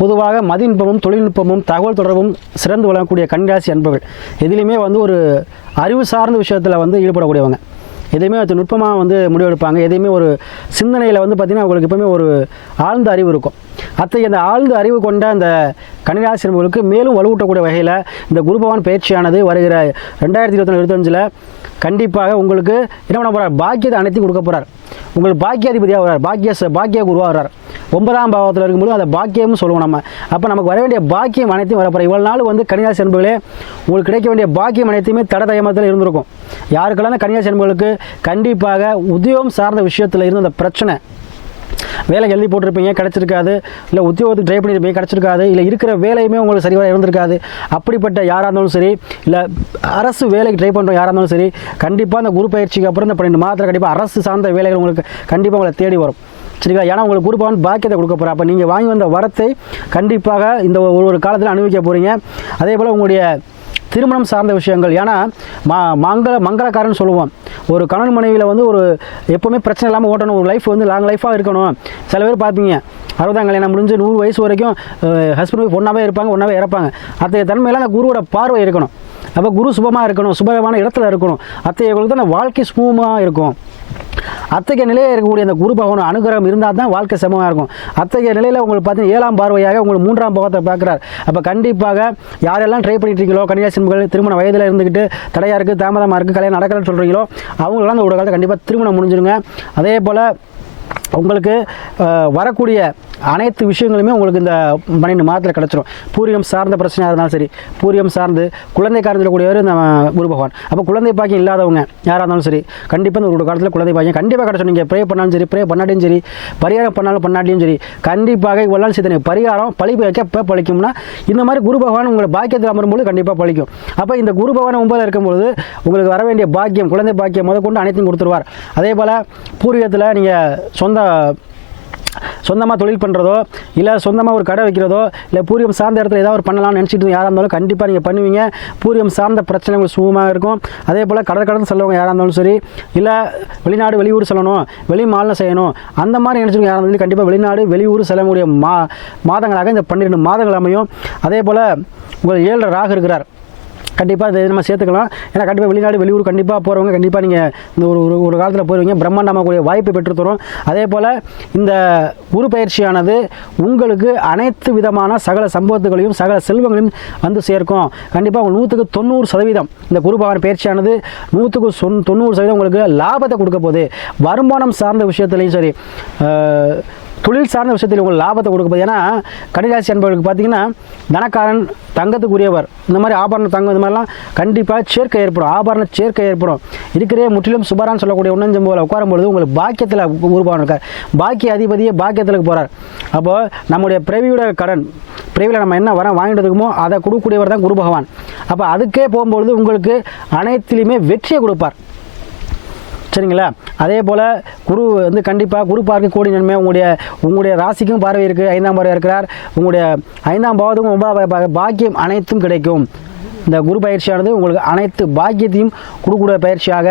பொதுவாக மதிநுட்பமும் தொழில்நுட்பமும் தகவல் தொடர்பும் சிறந்து விளங்கக்கூடிய கன்னிராசி அன்பர்கள் எதுலேயுமே வந்து ஒரு அறிவு சார்ந்த விஷயத்தில் வந்து ஈடுபடக்கூடியவங்க. எதையுமே அது நுட்பமாக வந்து முடிவெடுப்பாங்க. எதையுமே ஒரு சிந்தனையில் வந்து பார்த்திங்கன்னா அவங்களுக்கு எப்பவுமே ஒரு ஆழ்ந்த அறிவு இருக்கும். அத்தகைய அந்த ஆழ்ந்த அறிவு கொண்ட அந்த கன்னிராசி அன்பர்களுக்கு மேலும் வலுவூட்டக்கூடிய வகையில் இந்த குருபவான் பயிற்சியானது வருகிற ரெண்டாயிரத்தி இருபத்தி இருபத்தஞ்சில் கண்டிப்பாக உங்களுக்கு என்ன பண்ண போகிறார் பாக்கியத்தை அனைத்தையும் கொடுக்க போகிறார் உங்களுக்கு பாக்கியாதிபதியாக வர்றார். பாக்கிய ச- பாக்கிய குருவாக வர்றார் ஒன்பதாம் பாவத்தில் இருக்கும்போது அந்த பாக்கியம்னு சொல்லுவோம் நம்ம. அப்போ நமக்கு வர வேண்டிய பாக்கியம் அனைத்தையும் வரப்போகிற இவ்வளோ நாள் வந்து கன்னியாசி அன்புகளே உங்களுக்கு கிடைக்க வேண்டிய பாக்கியம் அனைத்தையுமே தட தயமத்தில் இருந்திருக்கும். யாருக்கெல்லாம் கன்னியாசி அன்புகளுக்கு கண்டிப்பாக உத்தியோகம் சார்ந்த விஷயத்தில் இருந்த அந்த பிரச்சனை வேலை எழுதி போட்டிருப்பீங்க கிடச்சிருக்காது. இல்லை உத்தியோகத்துக்கு ட்ரை பண்ணியிருப்பீங்க கிடச்சிருக்காது. இல்லை இருக்கிற வேலையுமே உங்களுக்கு சரிவர இருந்திருக்காது. அப்படிப்பட்ட யாராக இருந்தாலும் சரி இல்லை அரசு வேலைக்கு ட்ரை பண்ணுறோம் யாராக இருந்தாலும் சரி கண்டிப்பாக அந்த குரு பயிற்சிக்கு அப்புறம் இந்த பன்னெண்டு மாதத்தில் கண்டிப்பாக அரசு சார்ந்த வேலைகள் உங்களுக்கு கண்டிப்பாக உங்களை தேடி வரும். சரிங்களா? ஏன்னா உங்களுக்கு குரு பாக்கியத்தை கொடுக்க போகிறேன் அப்போ நீங்கள் வாங்கி வந்த வரத்தை கண்டிப்பாக இந்த ஒரு ஒரு காலத்தில் அனுபவிக்க போகிறீங்க அதே போல் உங்களுடைய திருமணம் சார்ந்த விஷயங்கள். ஏன்னா மா மங்கள மங்களக்காரன்னு சொல்லுவோம். ஒரு கணவன் மனைவியில் வந்து ஒரு எப்போவுமே பிரச்சனை இல்லாமல் ஓட்டணும். ஒரு லைஃப் வந்து லாங் லைஃபாக இருக்கணும். சில பேர் பார்ப்பீங்க அறுபதாம் கல்யாணம் முடிஞ்சு நூறு வயசு வரைக்கும் ஹஸ்பண்ட் ஒய்ஃப் ஒன்றாவே இருப்பாங்க ஒன்றாவே இறப்பாங்க. அத்தகைய தன்மையில் அந்த குருவோட பார்வை இருக்கணும். அப்போ குரு சுபமாக இருக்கணும் சுபமான இடத்துல இருக்கணும். அத்தகைய தான் அந்த வாழ்க்கை சுபமாக இருக்கும். அத்தகைய நிலையில் இருக்கக்கூடிய அந்த குரு பகவான் அனுகிரகம் இருந்தால் தான் வாழ்க்கை சமமாக இருக்கும். அத்தகைய நிலையில் உங்களுக்கு பார்த்தீங்கன்னா ஏழாம் பார்வையாக உங்களுக்கு மூன்றாம் பாவத்தை பார்க்குறார். அப்போ கண்டிப்பாக யாரெல்லாம் ட்ரை பண்ணிட்டு இருக்கீங்களோ திருமண வயதில் இருந்துக்கிட்டு தடையாக இருக்குது தாமதமாக இருக்குது கல்யாணம் நடக்கலன்னு சொல்கிறீங்களோ அவங்களெல்லாம் அந்த ஒரு காலத்தில் கண்டிப்பாக திருமணம் முடிஞ்சிருங்க. அதே போல் உங்களுக்கு வரக்கூடிய அனைத்து விஷயங்களுமே உங்களுக்கு இந்த பன்னெண்டு மாதத்தில் கிடச்சிரும். பூரியம் சார்ந்த பிரச்சனையாக இருந்தாலும் சரி பூரியம் சார்ந்து குழந்தை காரணத்தில் கூடியவர் நம்ம குரு பகவான். அப்போ குழந்தை பாக்கியம் இல்லாதவங்க யாராக இருந்தாலும் சரி கண்டிப்பாக இந்த ஒரு காலத்தில் குழந்தை பாக்கியம் கண்டிப்பாக கிடச்சிடும் நீங்கள் ப்ரே பண்ணாலும் சரி ப்ரே பண்ணாட்டியும் சரி பரிகாரம் பண்ணாலும் பண்ணாட்டியும் சரி கண்டிப்பாக இவ்வளோ சித்தனை பரிகாரம் பழி வைக்க எப்போ பழிக்கும்னா இந்த மாதிரி குரு பகவான் உங்களை பாக்கியத்தில் அமரும்போது கண்டிப்பாக பழிக்கும். அப்போ இந்த குரு பகவான் ஒன்பதில் இருக்கும்பொழுது உங்களுக்கு வர வேண்டிய பாக்கியம் குழந்தை பாக்கியம் முதல் கொண்டு அனைத்தையும் கொடுத்துருவார். அதே போல் பூர்வீகத்தில் நீங்கள் சொந்த சொந்தமாக தொழில் பண்ணுறதோ இல்லை சொந்தமாக ஒரு கடை வைக்கிறதோ இல்லை பூரியம் சார்ந்த இடத்துல ஏதாவது ஒரு பண்ணலாம்னு நினச்சிட்டு யாராக இருந்தாலும் கண்டிப்பாக நீங்கள் பண்ணுவீங்க. பூரியம் சார்ந்த பிரச்சனை உங்களுக்கு சுகமாக இருக்கும். அதே போல் கடல் கடந்து செல்லவங்க யாராக இருந்தாலும் சரி இல்லை வெளிநாடு வெளியூர் செல்லணும் வெளி மாநிலம் செய்யணும் அந்த மாதிரி நினச்சிருங்க யாராக இருந்தாலும் கண்டிப்பாக வெளிநாடு வெளியூர் செல்லக்கூடிய மா மாதங்களாக இந்த பன்னிரெண்டு மாதங்கள் அமையும். அதே போல் உங்கள் ஏழு ராகு இருக்கிறார். கண்டிப்பாக இதை நம்ம சேர்த்துக்கலாம். ஏன்னா கண்டிப்பாக வெளிநாடு வெளியூர் கண்டிப்பாக போகிறவங்க கண்டிப்பாக நீங்கள் இந்த ஒரு ஒரு ஒரு காலத்தில் போயிருவீங்க. பிரம்மாண்டமாக கூடிய வாய்ப்பை பெற்றுத்தரும் அதே போல் இந்த குரு பயிற்சியானது உங்களுக்கு அனைத்து விதமான சகல சம்பவத்துகளையும் சகல செல்வங்களையும் வந்து சேர்க்கும். கண்டிப்பாக உங்கள் நூற்றுக்கு தொண்ணூறு சதவீதம் இந்த குரு பகவான் பயிற்சியானது நூற்றுக்கு சொன் தொண்ணூறு சதவீதம் உங்களுக்கு லாபத்தை கொடுக்க போகுது. வருமானம் சார்ந்த விஷயத்துலையும் சரி தொழில் சார்ந்த விஷயத்தில் உங்களுக்கு லாபத்தை கொடுக்க ஏன்னா கன்னிராசி என்பவர்களுக்கு பார்த்தீங்கன்னா தனக்காரன் தங்கத்துக்குரியவர் இந்த மாதிரி ஆபரண தங்கம் இந்த மாதிரிலாம் கண்டிப்பாக சேர்க்கை ஏற்படும். ஆபரண சேர்க்கை ஏற்படும். இருக்கிறே முற்றிலும் சுபரான்னு சொல்லக்கூடிய உன்னஞ்சம்போல உட்காரும் பொழுது உங்களுக்கு பாக்கியத்தில் உருவாக இருக்கார். பாக்கிய அதிபதியே பாக்கியத்தில் போகிறார் அப்போது நம்முடைய பிறவியோட கடன் பிறவியில் நம்ம என்ன வர வாங்கிட்டு இருக்கோமோ அதை கொடுக்கக்கூடியவர் தான் குரு பகவான். அப்போ அதுக்கே போகும்பொழுது உங்களுக்கு அனைத்திலையுமே வெற்றியை கொடுப்பார். சரிங்களா? அதே போல் குரு வந்து கண்டிப்பாக குரு பார்க்க கோடி நன்மை உங்களுடைய உங்களுடைய ராசிக்கும் பார்வை இருக்குது ஐந்தாம் பார்வை இருக்கிறார். உங்களுடைய ஐந்தாம் பாவத்துக்கும் ஒன்பதாம் பாக்கியம் அனைத்தும் கிடைக்கும். இந்த குரு பயிற்சியானது உங்களுக்கு அனைத்து பாக்கியத்தையும் கொடுக்கக்கூடிய பயிற்சியாக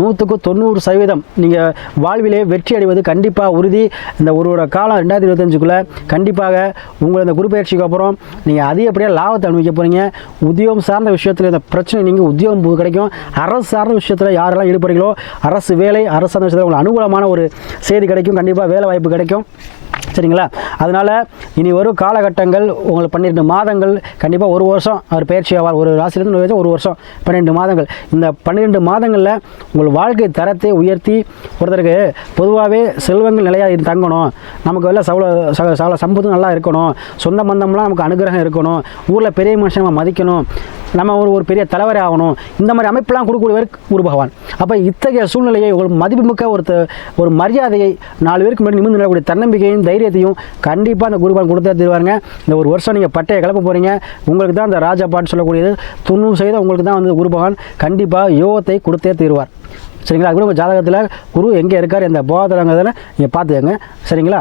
நூற்றுக்கு தொண்ணூறு சதவீதம். நீங்கள் வாழ்விலே வெற்றி அடைவது கண்டிப்பாக உறுதி. இந்த ஒரு ஒரு காலம் ரெண்டாயிரத்தி இருபத்தஞ்சுக்குள்ளே கண்டிப்பாக உங்களை இந்த குரு பயிற்சிக்கு அப்புறம் நீங்கள் அதிகப்படியாக லாபத்தை அனுபவிக்க போகிறீங்க உத்தியோகம் சார்ந்த விஷயத்தில் இந்த பிரச்சனை நீங்கள் உத்தியோகம் கிடைக்கும். அரசு சார்ந்த விஷயத்தில் யாரெல்லாம் ஈடுபடுறீங்களோ அரசு வேலை அரசு சார்ந்த விஷயத்தில் உங்களுக்கு அனுகூலமான ஒரு செய்தி கிடைக்கும். கண்டிப்பாக வேலை வாய்ப்பு கிடைக்கும். சரிங்களா? அதனால் இனி வரும் காலகட்டங்கள் உங்களுக்கு பன்னிரெண்டு மாதங்கள் கண்டிப்பாக ஒரு வருஷம் அவர் பயிற்சி ஆவார். ஒரு ராசிலேருந்து இன்னொரு ஒரு வருஷம் பன்னிரெண்டு மாதங்கள். இந்த பன்னிரெண்டு மாதங்களில் உங்கள் வாழ்க்கை தரத்தை உயர்த்தி ஒருத்தருக்கு பொதுவாகவே செல்வங்கள் நிலையாக இது தங்கணும். நமக்கு எல்லாம் சவள ச- சகல சம்பத்தும் நல்லா இருக்கணும். சொந்த பந்தம்லாம் நமக்கு அனுகிரகம் இருக்கணும். ஊரில் பெரிய மனுஷன் நம்ம மதிக்கணும். நம்ம ஒரு ஒரு பெரிய தலைவரே ஆகணும். இந்த மாதிரி அமைப்பெல்லாம் கொடுக்கக்கூடியவர் குரு பகவான். அப்போ இத்தகைய சூழ்நிலையை ஒரு மதிப்புமிக்க ஒரு ஒரு மரியாதையை நாலு பேருக்கு முன்னாடி நிமிர்ந்து நிலக்கூடிய தன்னம்பிக்கையும் தைரியத்தையும் கண்டிப்பாக அந்த குருபான் கொடுத்தே தருவாருங்க. இந்த ஒரு வருஷம் நீங்கள் பட்டையை கிளப்ப போகிறீங்க உங்களுக்கு தான் இந்த ராஜா பாட்டு சொல்லக்கூடியது. தொண்ணூறு சதவீதம் உங்களுக்கு தான் வந்து குருபகான் கண்டிப்பாக யோகத்தை கொடுத்தே தருவார். சரிங்களா? குரு ஜாதகத்தில் குரு எங்கே இருக்கார் எந்த போகத்திலங்கிறத நீங்கள் பார்த்துக்கங்க. சரிங்களா?